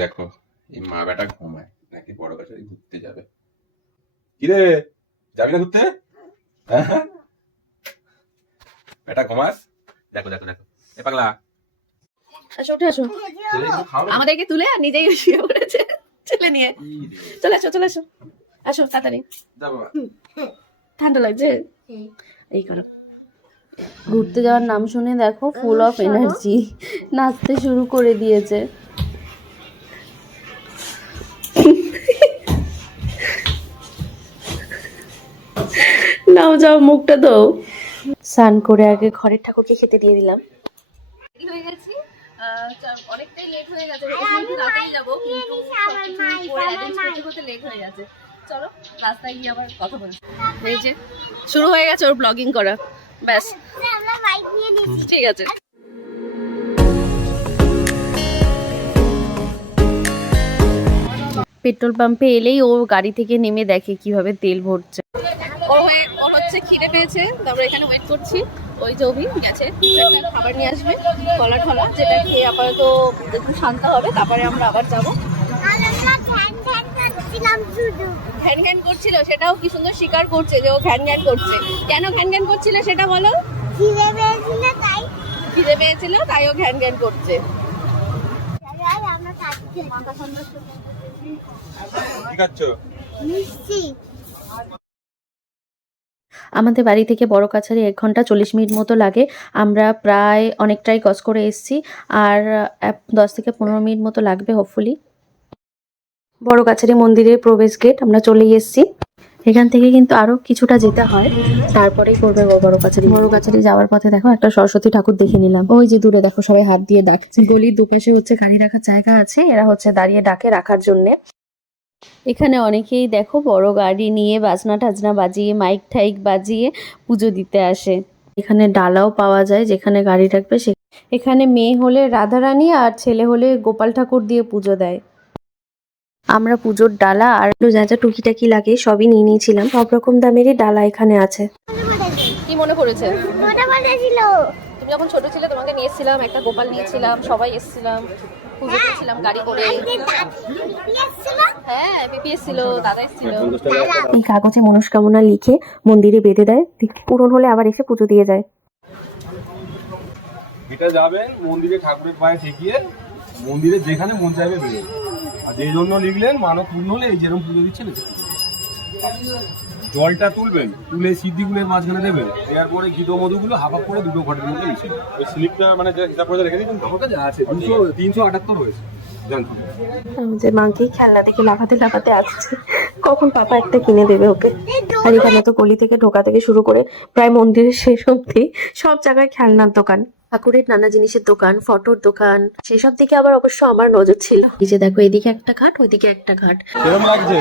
দেখো এই মা বেটা ঘুমায় নাকি বড় কাছে ঘুরতে যাবে। কিরে যাবি না ঘুরতে? হ্যাঁ বেটা ঘুমাস। দেখো দেখো দেখো এ পাগলা আসো উঠে আসো। আমাদেরকে তুলে আর নিজেই শুয়ে পড়েছে ছেলে নিয়ে। চলে আসো চলে আসো, আসো তাড়াতাড়ি। ঠান্ডা লাগছে? এই করো। ঘুরতে যাওয়ার নাম শুনে দেখো ফুল অফ এনার্জি, নাচতে শুরু করে দিয়েছে। নাও যাও মুখটা দাও। স্নান করে আগে ঘরের ঠাকুরকে খেতে দিয়ে দিলাম। হয়ে গেছি, অনেকটাই লেট হয়ে গেছে, একটু তাড়াতাড়ি যাবো কিন্তু করতে লেট হয়ে গেছে। চলো রাস্তায় গিয়ে আবার কথা বলছি। এই যে শুরু হয়ে গেছে ওর ব্লগিং করা, ব্যাস ঠিক আছে। পেট্রোল পাম্পে এলেই ও গাড়ি থেকে নেমে দেখে কিভাবে তেল ভরছে। ওর হচ্ছে খিদে পেয়েছে, তারপরে এখানে ওয়েট করছি। ওই যে অভি গেছে খাবার নিয়ে আসবে, কলা ঠলা, যেটা খেয়ে আপাতত একটু শান্ত হবে, তারপরে আমরা আবার যাবো। ঘ্যান ঘ্যান করছিল, সেটাও কি সুন্দর স্বীকার করছে যে ও ঘ্যান ঘ্যান করছে। কেন ঘ্যান ঘ্যান করছিল সেটা বলো। খিদে পেয়েছিল তাই ও ঘ্যান ঘ্যান করছে। আমাদের বাড়ি থেকে বড় কাছারি 1 ঘন্টা 40 মিনিট মতো লাগে। আমরা প্রায় অনেকটাই গজ করে এসেছি, আর 10 থেকে 15 মিনিট মতো লাগবে হোপফুলি। বড় কাছারি মন্দিরের প্রবেশ গেট, আমরা চলেই এসেছি। এখান থেকে কিন্তু আরো কিছুটা যেতে হয়, তারপরেই করবে বড় কাছারি। বড় কাছারি যাওয়ার পথে দেখো একটা সরস্বতী ঠাকুর দেখে নিলাম। ওই যে দূরে দেখো সবাই হাত দিয়ে ডাকছে। গলির দুপাশে হচ্ছে গাড়ি রাখার জায়গা আছে, এরা হচ্ছে দাঁড়িয়ে ডাকে রাখার জন্যে। এখানে অনেকেই দেখো বড় গাড়ি নিয়ে বাজনা টাজনা বাজিয়ে মাইক ঠাইক বাজিয়ে পুজো দিতে আসে। এখানে ডালাও পাওয়া যায় যেখানে গাড়ি রাখবে। এখানে মেয়ে হলে রাধারানী আর ছেলে হলে গোপাল ঠাকুর দিয়ে পুজো দেয়। আমরা পুজোর ডালা আর যা যা টুকিটাকি লাগে সবই নিয়ে নিয়েছিলাম। সব রকম দামেরই ডালা এখানে আছে। কি মনে পড়েছে? তুমি যখন ছোট ছিলে তোমাকে নিয়েছিলাম, একটা গোপাল নিয়েছিলাম, সবাই এসেছিলাম, পুজো করেছিলাম গাড়ি করে। হ্যাঁ পিপি এসেছিল, দাদা এসেছিল। এই কাগজে মনস্কামনা লিখে মন্দিরে বেঁধে দেয়, পূরণ হলে আবার এসে পুজো দিয়ে যায়। এটা যাবেন মন্দিরে ঠাকুরের পায়ে ঠেকিয়ে, মন্দিরে যেখানে মন চাইবে বেরোবেন। আর যে জন্য লিখলেন মানত পূর্ণ হলে এই যেরকম পুজো দিচ্ছেন জলটা তুলবেন, তুলে সিদ্ধিগুলোর মাঝখানে দেবেন, দেওয়ার পরে ঘিত মধুগুলো হাফ হাফ করে দুটো ঘটের মধ্যে মিশিয়ে ওই স্লিপটা মানে হিসাব করে রেখে দিন। আমার কাছে আছে 378 হয়েছে। যে মাকে খেলনা দেখে লাফাতে লাফাতে আসছে, কখন পাপা একটা কিনে দেবে ওকে। আর এখানে তো গলি থেকে ঢোকা থেকে শুরু করে প্রায় মন্দিরের শেষ অবধি সব জায়গায় খেলনার দোকান, ঠাকুরের নানা জিনিসের দোকান, ফটোর দোকান। সেসব দিকে আবার অবশ্য আমার নজর ছিল। এই যে দেখো এদিকে একটা ঘাট, ওইদিকে একটা ঘাট। কেমন লাগছে?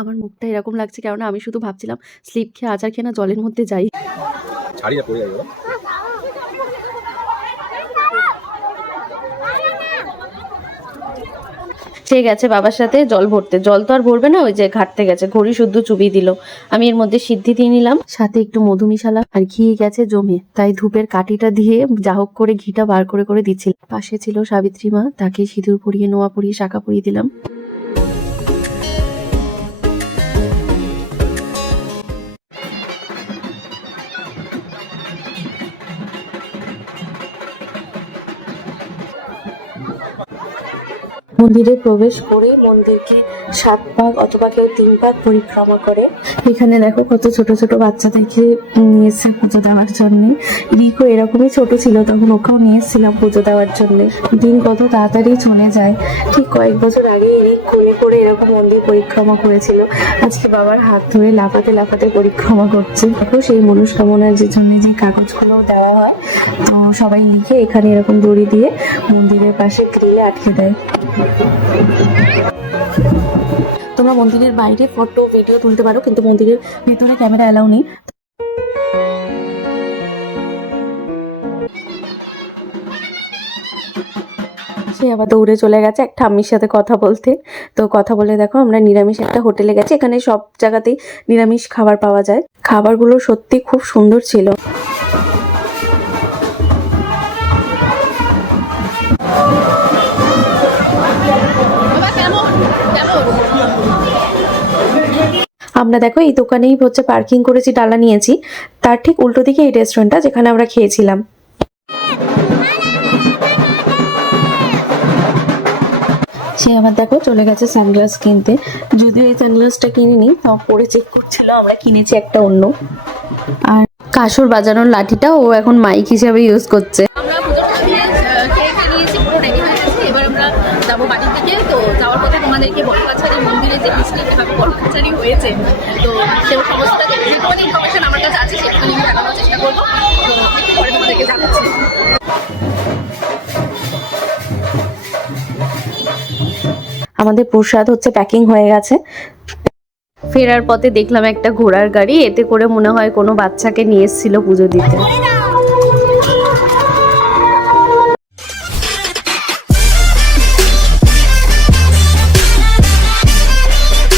আমার মুখটা এরকম লাগছে কারণ আমি শুধু ভাবছিলাম স্লিপ খেয়ে আচার খেয়ে না জলের মধ্যে যাই। ছাড়িয়ে পড়ে যাবে। সে গেছে বাবার সাথে জল ভরতে, জল তো আর ভরবে না, ওই যে ঘাটতে গেছে, ঘড়ি শুদ্ধ চুবিয়ে দিল। আমি এর মধ্যে সিদ্ধি দিয়ে নিলাম, সাথে একটু মধু মিশালাম, আর ঘি গেছে জমে, তাই ধূপের কাঠিটা দিয়ে যা হোক করে ঘিটা বার করে করে দিচ্ছিল। পাশে ছিল সাবিত্রী মা, তাকে সিঁদুর পরিয়ে নোয়া পরিয়ে শাঁখা পরিয়ে দিলাম। মন্দিরে প্রবেশ করে মন্দিরকে 7 পাক অথবা কেউ 3 পাক পরিক্রমা করে। এখানে দেখো কত ছোট ছোট বাচ্চাদেরকে নিয়েছে পুজো দেওয়ার জন্য। রিকো এরকমই ছোট ছিল তখন, ওকেও নিয়েছিলাম পুজো দেওয়ার জন্য। দিন কত তাড়াতাড়ি চলে যায়। ঠিক কয়েক বছর আগে রিক কোলে করে এরকম মন্দির পরিক্রমা করেছিল, আজকে বাবার হাত ধরে লাফাতে লাফাতে পরিক্রমা করছে। দেখো সেই মনস্কামনার জন্য যে কাগজগুলো দেওয়া হয়, তো সবাই লিখে এখানে এরকম দড়ি দিয়ে মন্দিরের পাশে গ্রিলে আটকে দেয়। তোমরা মন্দিরের বাইরে ফটো ভিডিও তুলতে পারো, কিন্তু মন্দিরের ভেতরে ক্যামেরা অ্যালাউ নেই। সে আবার দৌড়ে চলে গেছে এক ঠাম্মির সাথে কথা বলতে। তো কথা বলে দেখো আমরা নিরামিষ একটা হোটেলে গেছি, এখানে সব জায়গাতেই নিরামিষ খাবার পাওয়া যায়। খাবারগুলো সত্যি খুব সুন্দর ছিল। আমরা দেখো এই দোকানেই হচ্ছে পার্কিং করেছি, ডালা নিয়েছি, তার ঠিক উল্টো দিকে এই রেস্টুরেন্টটা যেখানে আমরা খেয়েছিলাম। সে আবার দেখো চলে গেছে সানগ্লাস কিনতে, যদিও এই সানগ্লাসটা কিনিনি, তাও পরে চেক করছিল, আমরা কিনেছি একটা অন্য। আর কাসর বাজানোর লাঠিটা ও এখন মাইক হিসাবে ইউজ করছে। আমরা পুজোটা দিয়ে খেয়ে নিয়েছি, পুরো রেডি হয়ে গেছি। এবার আমরা যাবো বাড়ি থেকে। তো যাওয়ার পথে তোমাদেরকে বড়কাছারি মন্দিরে যে মিষ্টি কীভাবে বড়কাছারি হয়েছে, তো সেই সমস্তটা যেটুকুনি ইনফরমেশন আমার কাছে আছে সেটুকুনি আমি জানানোর চেষ্টা করবো। তো একটু পরে তোমাদেরকে জানাচ্ছি। আমাদের প্রসাদ হচ্ছে প্যাকিং হয়ে গেছে। ফেরার পথে দেখলাম একটা ঘোড়ার গাড়ি, এতে করে মনে হয় কোনো বাচ্চাকে নিয়ে এসেছিল পুজো দিতে।